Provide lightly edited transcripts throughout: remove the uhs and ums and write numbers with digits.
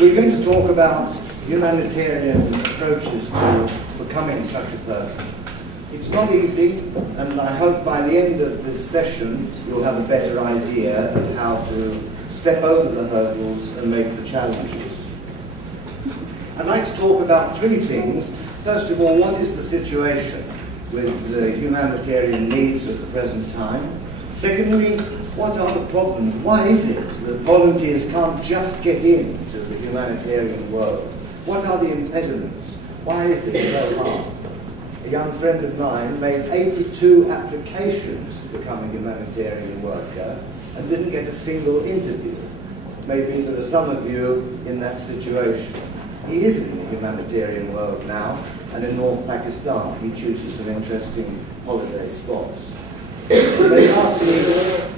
We're going to talk about humanitarian approaches to becoming such a person. It's not easy, and I hope by the end of this session you'll have a better idea of how to step over the hurdles and make the challenges. I'd like to talk about three things. First of all, what is the situation with the humanitarian needs at the present time? Secondly, what are the problems? Why is it that volunteers can't just get into the humanitarian world? What are the impediments? Why is it so hard? A young friend of mine made 82 applications to become a humanitarian worker and didn't get a single interview. Maybe there are some of you in that situation. He is in the humanitarian world now, and in North Pakistan he chooses some interesting holiday spots. They ask me,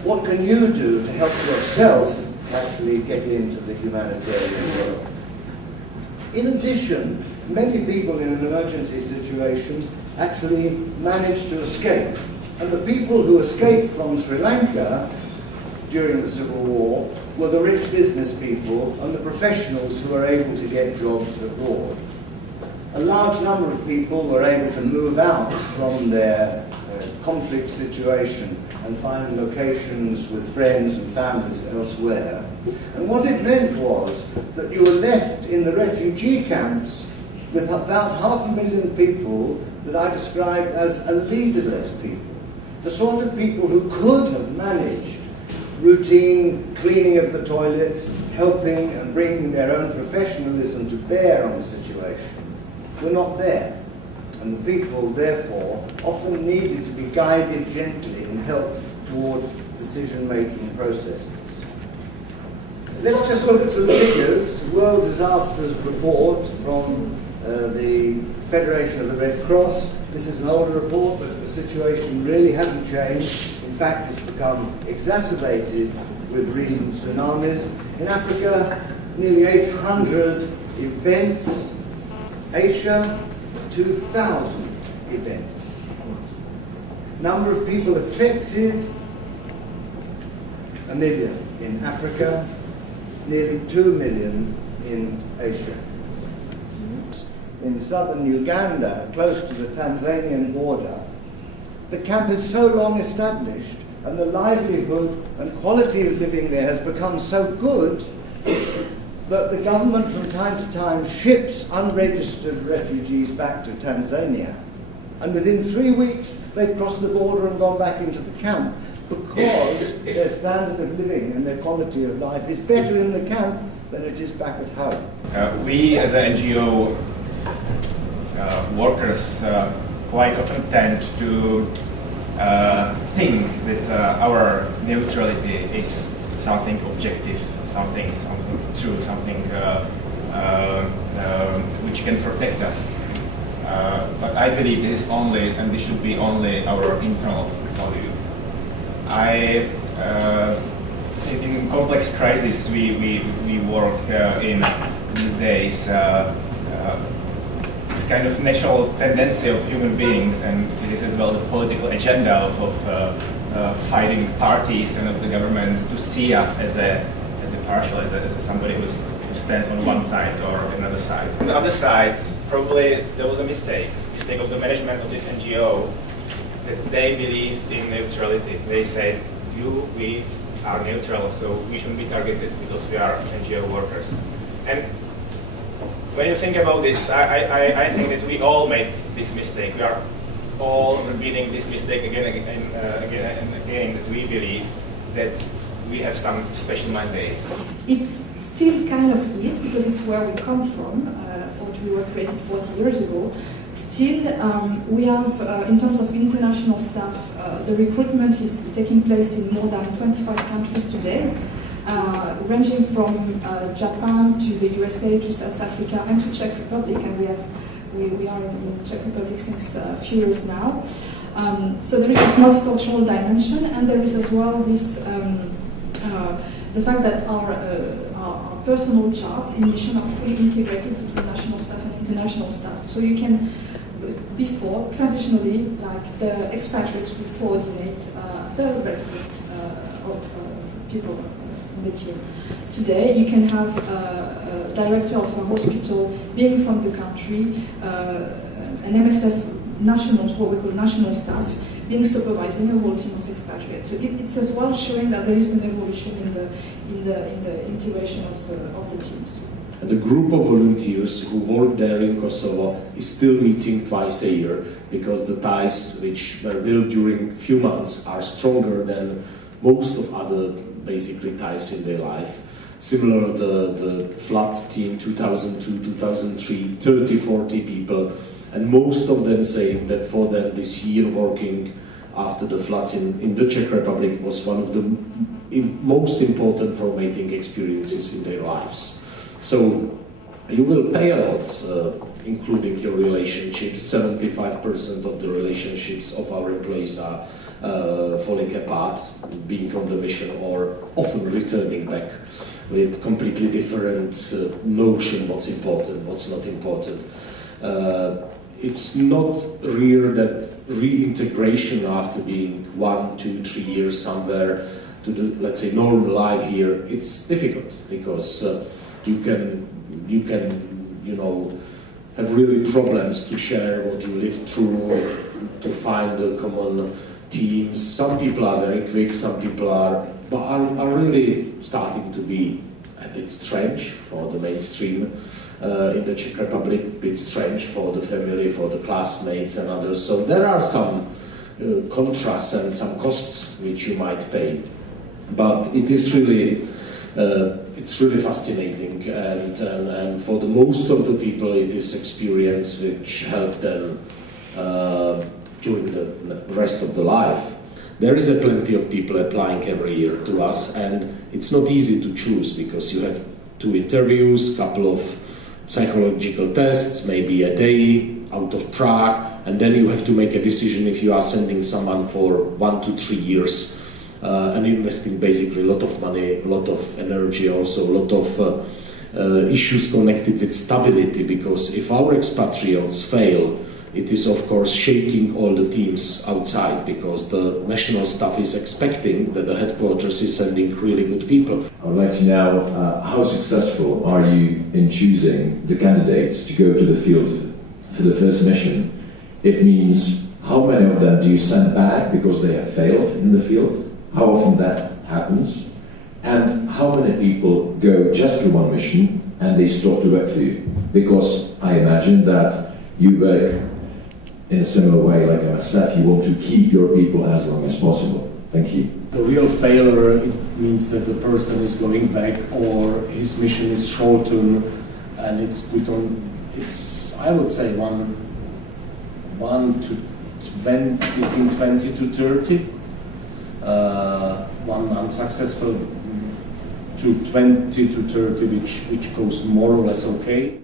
what can you do to help yourself actually get into the humanitarian world? In addition, many people in an emergency situation actually manage to escape. And the people who escaped from Sri Lanka during the Civil War were the rich business people and the professionals who were able to get jobs abroad. A large number of people were able to move out from their conflict situation and find locations with friends and families elsewhere. And what it meant was that you were left in the refugee camps with about 500,000 people that I described as a leaderless people. The sort of people who could have managed routine cleaning of the toilets, helping and bringing their own professionalism to bear on the situation, were not there. And the people, therefore, often needed to be guided gently and helped towards decision-making processes. Let's just look at some figures. World Disasters Report from the Federation of the Red Cross. This is an older report, but the situation really hasn't changed. In fact, it's become exacerbated with recent tsunamis. In Africa, nearly 800 events. Asia, 2,000 events. Number of people affected, 1 million in Africa, nearly 2 million in Asia. In southern Uganda, close to the Tanzanian border, the camp is so long established and the livelihood and quality of living there has become so good that the government from time to time ships unregistered refugees back to Tanzania. And within 3 weeks, they've crossed the border and gone back into the camp because their standard of living and their quality of life is better in the camp than it is back at home. We as an NGO workers quite often tend to think that our neutrality is something objective, something true, something which can protect us. But I believe this is only, and this should be only, our internal value. In complex crises we work in these days, it's kind of natural tendency of human beings, and it is as well the political agenda of fighting parties and of the governments to see us as a partial, as somebody who stands on one side or another side. On the other side, probably there was a mistake of the management of this NGO, that they believed in neutrality. They said, we are neutral, so we shouldn't be targeted because we are NGO workers. And when you think about this, I think that we all made this mistake. We are all repeating this mistake again and again, that we believe that we have some special mandate. It's still kind of is, because it's where we come from. We were created 40 years ago. Still, we have, in terms of international staff, the recruitment is taking place in more than 25 countries today, ranging from Japan to the USA to South Africa and to Czech Republic, and we are in Czech Republic since a few years now. So there is this multicultural dimension, and there is as well this the fact that our personal charts in mission are fully integrated between national staff and international staff. So you can, before, traditionally, like the expatriates would coordinate the resident people in the team. Today, you can have a director of a hospital being from the country, an MSF national, what we call national staff, being supervising a whole team of expatriates. So it's as well showing that there is an evolution in the integration of the teams. And the group of volunteers who work there in Kosovo is still meeting twice a year, because the ties which were built during a few months are stronger than most of other basically ties in their life. Similar, the flood team 2002, 2003, 30-40 people, and most of them saying that for them this year working after the floods in the Czech Republic was one of the most important formating experiences in their lives. So you will pay a lot, including your relationships. 75% of the relationships of our employees are falling apart, being on the mission or often returning back with completely different notion what's important, what's not important. It's not rare that reintegration after being 1, 2, 3 years somewhere to the, let's say, normal life here, it's difficult, because you can, you know, have really problems to share what you lived through, to find the common teams. Some people are very quick, some people are really starting to be a bit strange for the mainstream in the Czech Republic, a bit strange for the family, for the classmates and others. So there are some contrasts and some costs which you might pay. But it is really, it's really fascinating, and for the most of the people it is experience which helped them during the rest of the life. There is plenty of people applying every year to us, and it's not easy to choose, because you have 2 interviews, couple of psychological tests, maybe a day out of Prague, and then you have to make a decision if you are sending someone for 1 to 3 years and investing basically a lot of money, a lot of energy, also a lot of issues connected with stability, because if our expatriates fail, it is of course shaking all the teams outside, because the national staff is expecting that the headquarters is sending really good people. I would like to know, how successful are you in choosing the candidates to go to the field for the first mission? It means, how many of them do you send back because they have failed in the field? How often that happens? And how many people go just for one mission and they stop to work for you? Because I imagine that you work in a similar way like MSF, you want to keep your people as long as possible. Thank you. The real failure, it means that the person is going back or his mission is shortened, and it's put on, it's, I would say, one to 20, between 20 to 30. One unsuccessful to 20 to 30, which goes more or less okay.